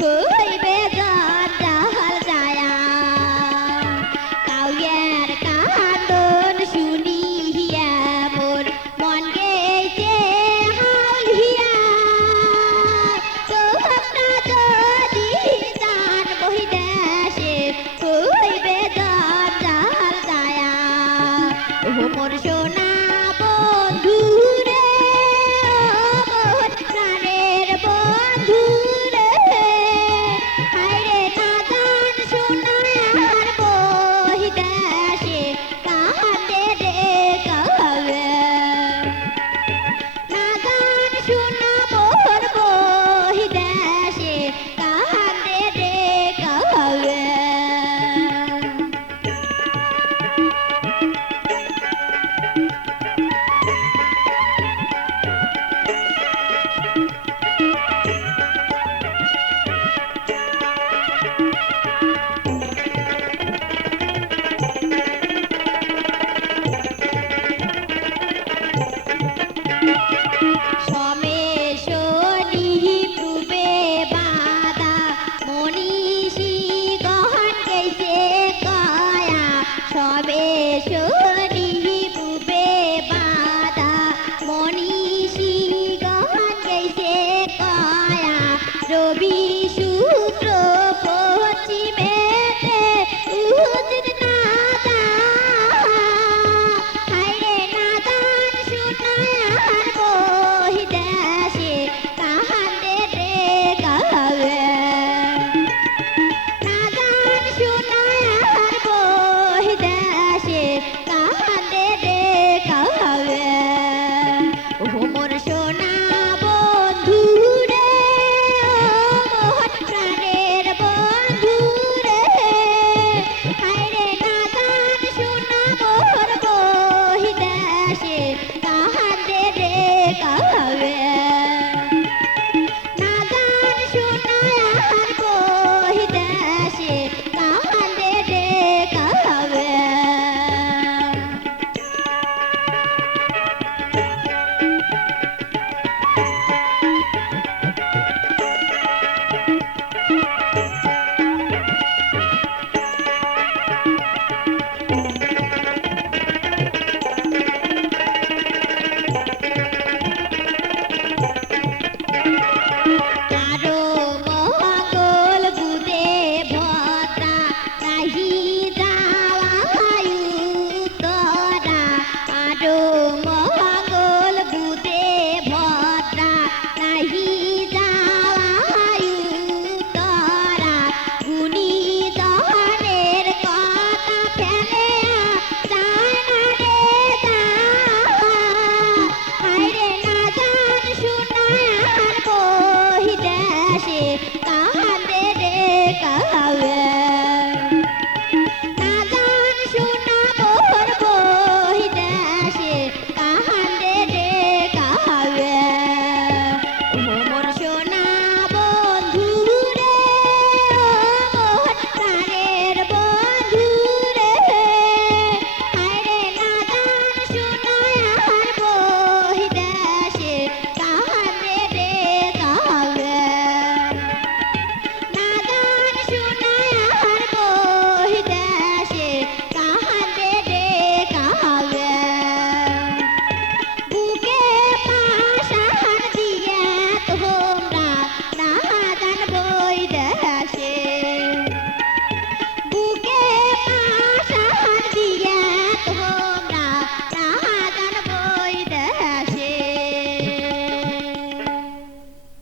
হইবে জঞ্জাল যায়া কাউয়ের কান্দন শুনিয়া মোর মন গেছে হাউলিয়া তোমরা যদি জান বহিদেশে হইবে জঞ্জাল যায়া ও মোর সোনা বন্ধু রে মোর প্রাণের বন্ধু রে হায়রে না জান সোনার বহিদেশে কাঁদে রে কাবে না জান সোনা মোর বহিদেশে কাঁদে রে কাবে সমেশনি পূবে বাদা মনীষী গহন গেছে কয়া সমেশনি পূবে বাদা মনীষী গহন গেছে কয়া রবি শুক্র পশ্চিমেতে উদিত নাদা হায়রে নাদান সোনার বহিদেশে কাঁদে রে কাবে নাদান সোনার বহিদেশে কাঁদে রে কাবে ও মোর সোনা বন্ধু রে মোর প্রাণের বন্ধু রে হায়রে নাদান সোনা মোর বহিদেশে কাঁদে রে কাবে নাদান সোনার বহিদেশে কাঁদে রে কাবে আরো মঙ্গল বুদে ভদ্রা নাহি যাওয়ায়ু তরা আরো মঙ্গল বুদে ভদ্রা নাহি যাওয়ায়ু তরা গুণী দহনের কথা ফেলে যায় না রে যা হায়রে না জান সোনার বহিদেশে কাঁদে রে কাবে